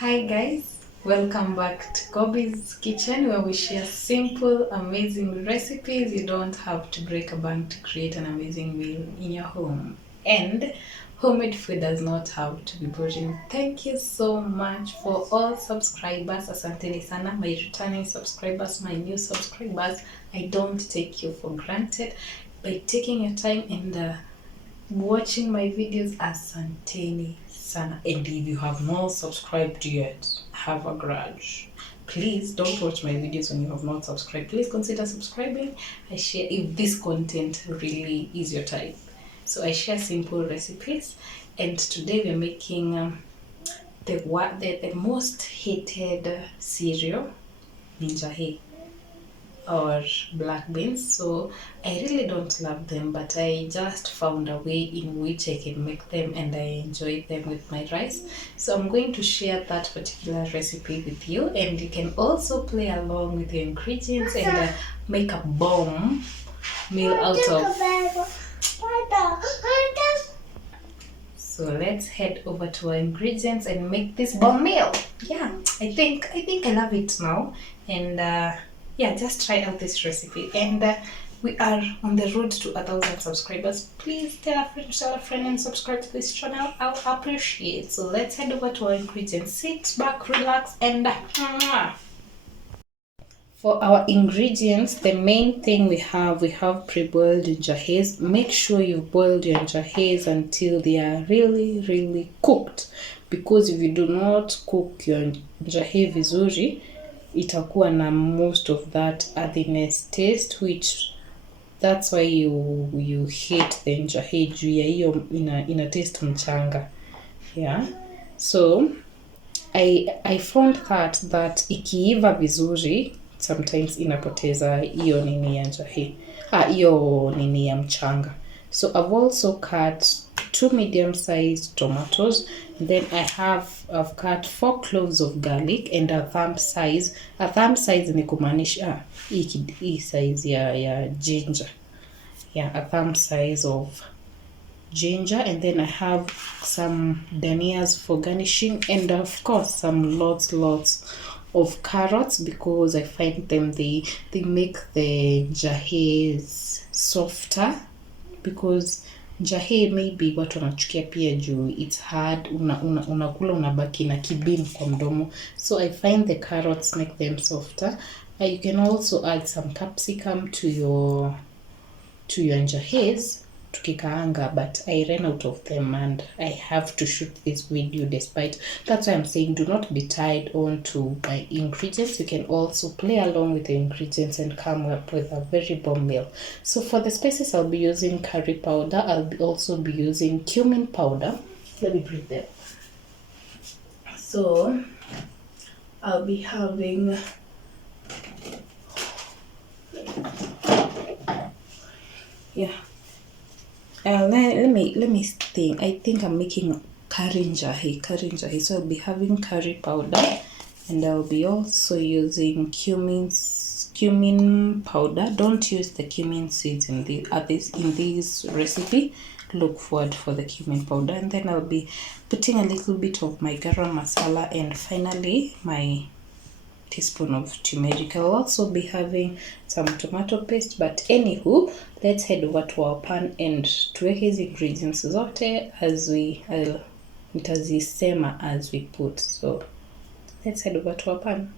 Hi guys, welcome back to Kobe's Kitchen, where we share simple, amazing recipes. You don't have to break a bank to create an amazing meal in your home. And homemade food does not have to be boring. Thank you so much for all subscribers. Asanteni sana, my returning subscribers, my new subscribers. I don't take you for granted by taking your time and watching my videos. Asanteni sana. And if you have not subscribed yet, have a grudge. Please don't watch my videos when you have not subscribed. Please consider subscribing. I share if this content really is your type. So I share simple recipes, and today we're making the most hated cereal, njahi, or black beans. So I really don't love them, but I just found a way in which I can make them and I enjoy them with my rice. So I'm going to share that particular recipe with you, and you can also play along with the ingredients and make a bomb meal out of. So let's head over to our ingredients and make this bomb meal. Yeah, I think I love it now, and yeah, just try out this recipe. And we are on the road to 1,000 subscribers. Please tell a friend, and subscribe to this channel. I'll appreciate. So let's head over to our ingredients. Sit back, relax, and for our ingredients, the main thing we have pre-boiled njahis. Make sure you've boiled your njahis until they are really cooked, because if you do not cook your njahi vizuri, itakuwa na most of that earthiness taste, which that's why you hate the njahi juu ya hiyo ina taste mchanga. Yeah, so I found that ikiiva vizuri sometimes inapoteza hiyo nini ya njahi, hiyo nini ya mchanga. So I've also cut 2 medium-sized tomatoes. Then I've cut 4 cloves of garlic and a thumb size. A thumb size ni kumaanisha hii size ya ginger. Yeah, a thumb size of ginger. And then I have some danias for garnishing, and of course some lots of carrots, because I find them they make the njahis softer, because njahi maybe watu wanachukia pia juu it's hard, unakula unabaki na kibini kwa mdomo. So I find the carrots make them softer. You can also add some capsicum to your njahis tukikaanga, but I ran out of them and I have to shoot this video despite. That's why I'm saying do not be tied on to my ingredients. You can also play along with the ingredients and come up with a very bomb meal. So for the spices, I'll be using curry powder. I'll also be using cumin powder. Let me breathe there. So I'll be having let me think. I think I'm making curry njahi. So I'll be having curry powder, and I'll be also using cumin powder. Don't use the cumin seeds in this recipe. Look forward for the cumin powder. And then I'll be putting a little bit of my garam masala, and finally my teaspoon of turmeric. I'll also be having some tomato paste, but anywho, let's head over to our pan and tuweke hizi ingredients zote nitazisema as we put. So let's head over to our pan.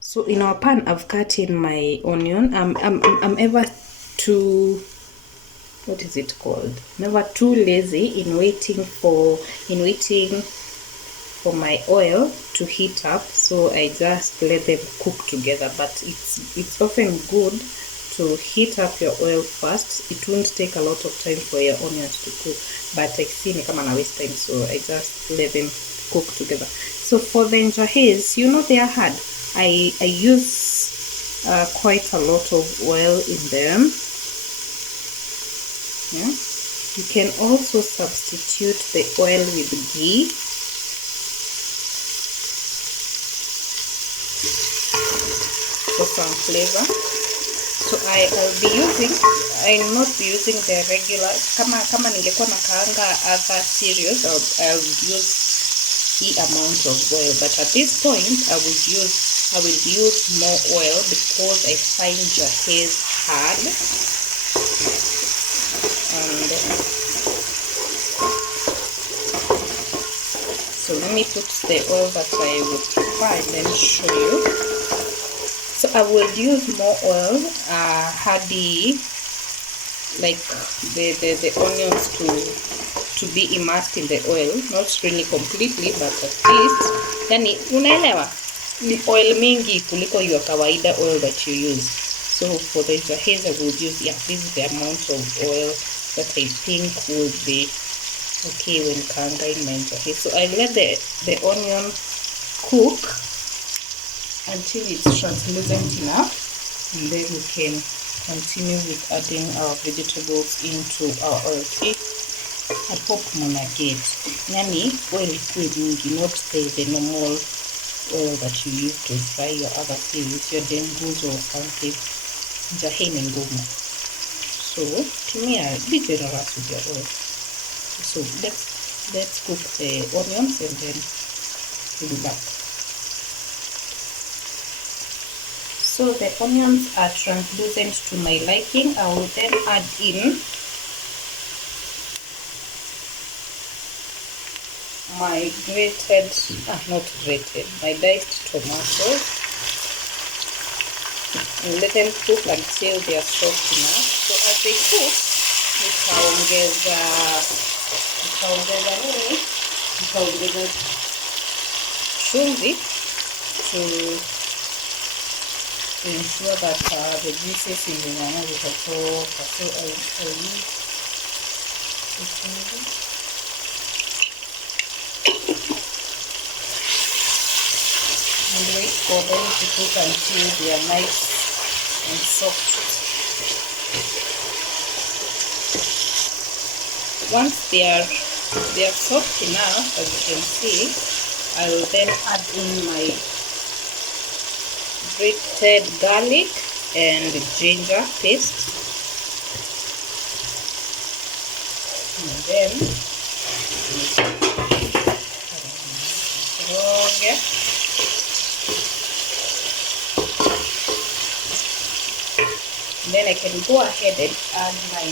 So in our pan, I've cut in my onion. I'm ever too, what is it called? Never too lazy in waiting for my oil to heat up, so I just let them cook together. But it's often good to heat up your oil first. It won't take a lot of time for your onions to cook, but I see ni kama na waste time, so I just let them cook together. So for the njahis, they are hard. I use quite a lot of oil in them. Yeah, you can also substitute the oil with ghee. For some flavor. So I'm not using the regular. Kama ningekuwa nakaanga other cereals, I'll use amount of oil, but at this point I will use more oil because I find njahi hard. And so let me put the oil that I would prefer and then show you. So I will use more oil, hardy, like the onions to be immersed in the oil, not really completely, but at least, yani unaelewa, ni oil mingi kuliko your kawaida oil that you use. So for the njahi I will use, yeah, this is the amount of oil that I think will be okay when kangaing my njahi. So I let the onion cook until it's translucent enough, and then we can continue with adding our vegetables into our oil. Okay, I hope muna get, yani oil is mingi, not the normal oil that you use to fry your other things, your dengus or something. Njahi ni ngumu, so be generous with your oil. So let's cook the onions and then we'll be back. So the onions are translucent to my liking. I will then add in my my diced tomatoes, and let them cook until they are soft enough. So as they cook, nitaongeza chumvi to ensure that the juices in the nyanya zitatoka. So I use chumvi. And wait for them to cook until they are nice and soft. Once they are soft enough, as you can see, I will then add in my grated garlic and ginger paste, and then I can go ahead and add my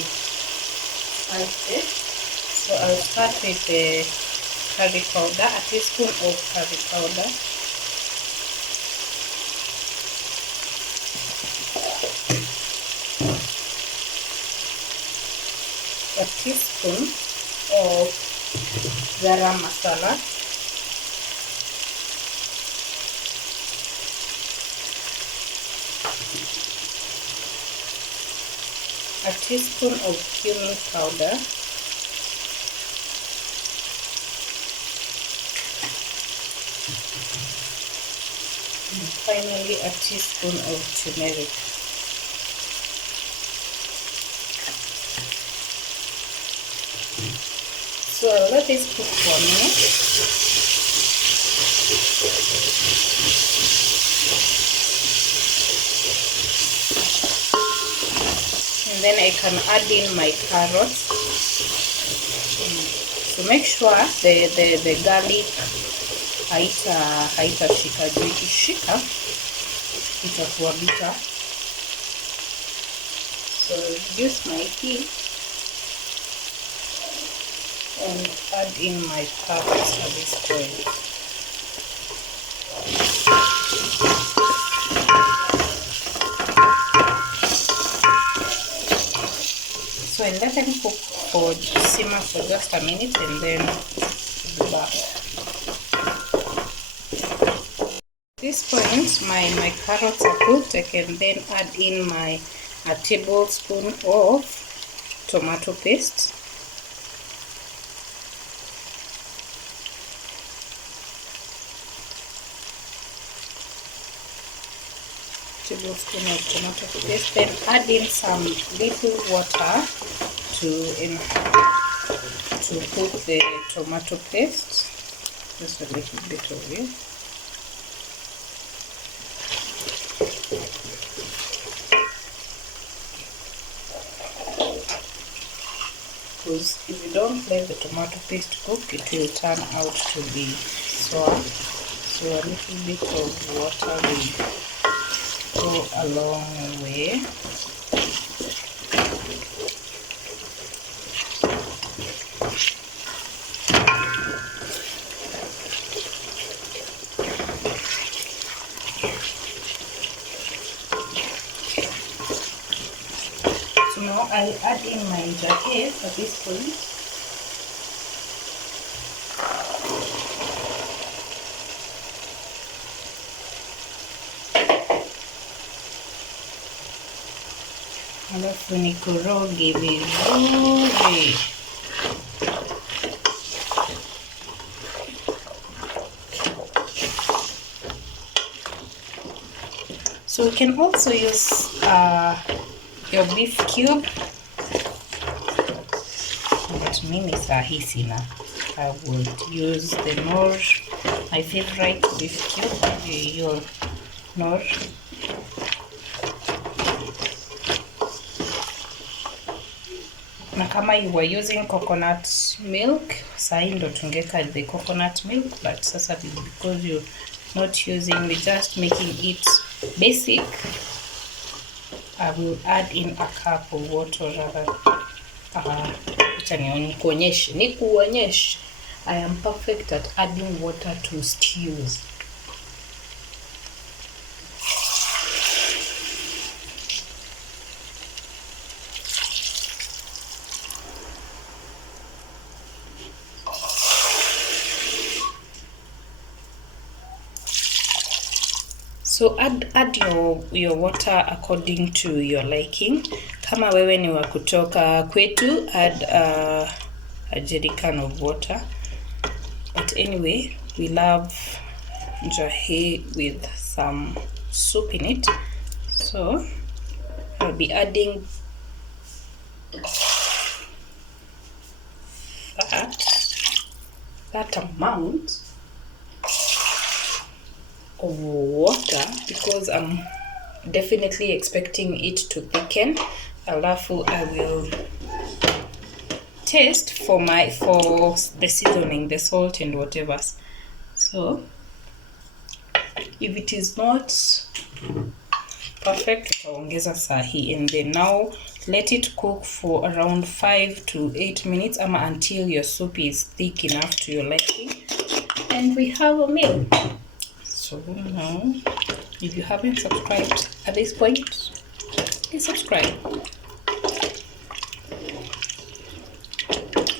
spices. So I'll start with the curry powder, a teaspoon of curry powder, a teaspoon of garam masala, a teaspoon of cumin powder, and finally a teaspoon of turmeric. So I'll let this cook for a minute. And then I can add in my carrots. So make sure the garlic haitashika, juu ikishika itakuwa bitter. So reduce my heat and add in my carrots at this point. So I let them cook for simmer for just a minute and then back. At this point my carrots are cooked. I can then add in a tablespoon of tomato paste. Tablespoon of tomato paste, then add in some little water to cook the tomato paste, just a little bit of it. Because if you don't let the tomato paste cook, it will turn out to be sour, so a little bit of water will go a long way. So now I'll add in my njahi at this point. Alafu nikoroge vizuri. So you can also use your beef cube, but mimi sahi sina. I would use the Knorr, my favorite beef cube, your Knorr. Na kama you were using coconut milk, sahi ndo tungeka the coconut milk, but sasa because you're not using, we're just making it basic, I will add in a cup of water rather. Nikuonyeshe. I am perfect at adding water to stews. So add your water according to your liking. Kama wewe ni wa kutoka kwetu, add a jerrycan of water. But anyway, we love njahi with some soup in it. So I'll be adding that amount of water because I'm definitely expecting it to thicken. Alafu I will taste for the seasoning, the salt and whatever. So if it is not perfect, utaongeza sahi, and then now let it cook for around 5 to 8 minutes ama until your soup is thick enough to your liking, and we have a meal. So now, if you haven't subscribed at this point, please subscribe.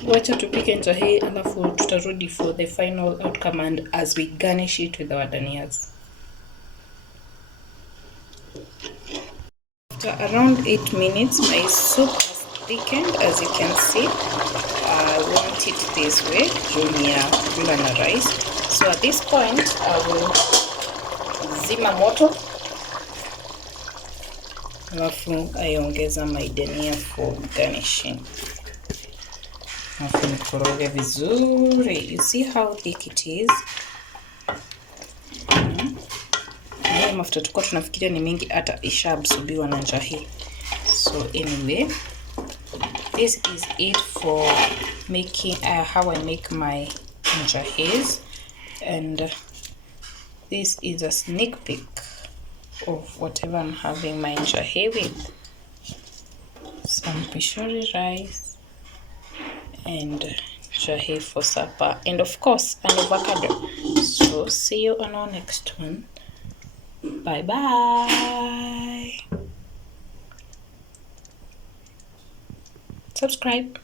Wacha tupike njahi, alafu tutarudi for the final outcome and as we garnish it with our danias. After around 8 minutes, my soup has thickened, as you can see. I want it this way, jumia kula na rice. So at this point, I will zima moto. Alafu aiongeza my dania for garnishing. Alafu nikoroge vizuri. You see how thick it is? Mafuta tulikuwa tunafikiria ni mingi, hata ishaabsorbiwa na njahi. So anyway, this is it for making how I make my njahis, and this is a sneak peek of whatever I'm having my njahi with. Some pishori rice and njahi for supper, and of course an avocado. So see you on our next one. Bye bye. Subscribe.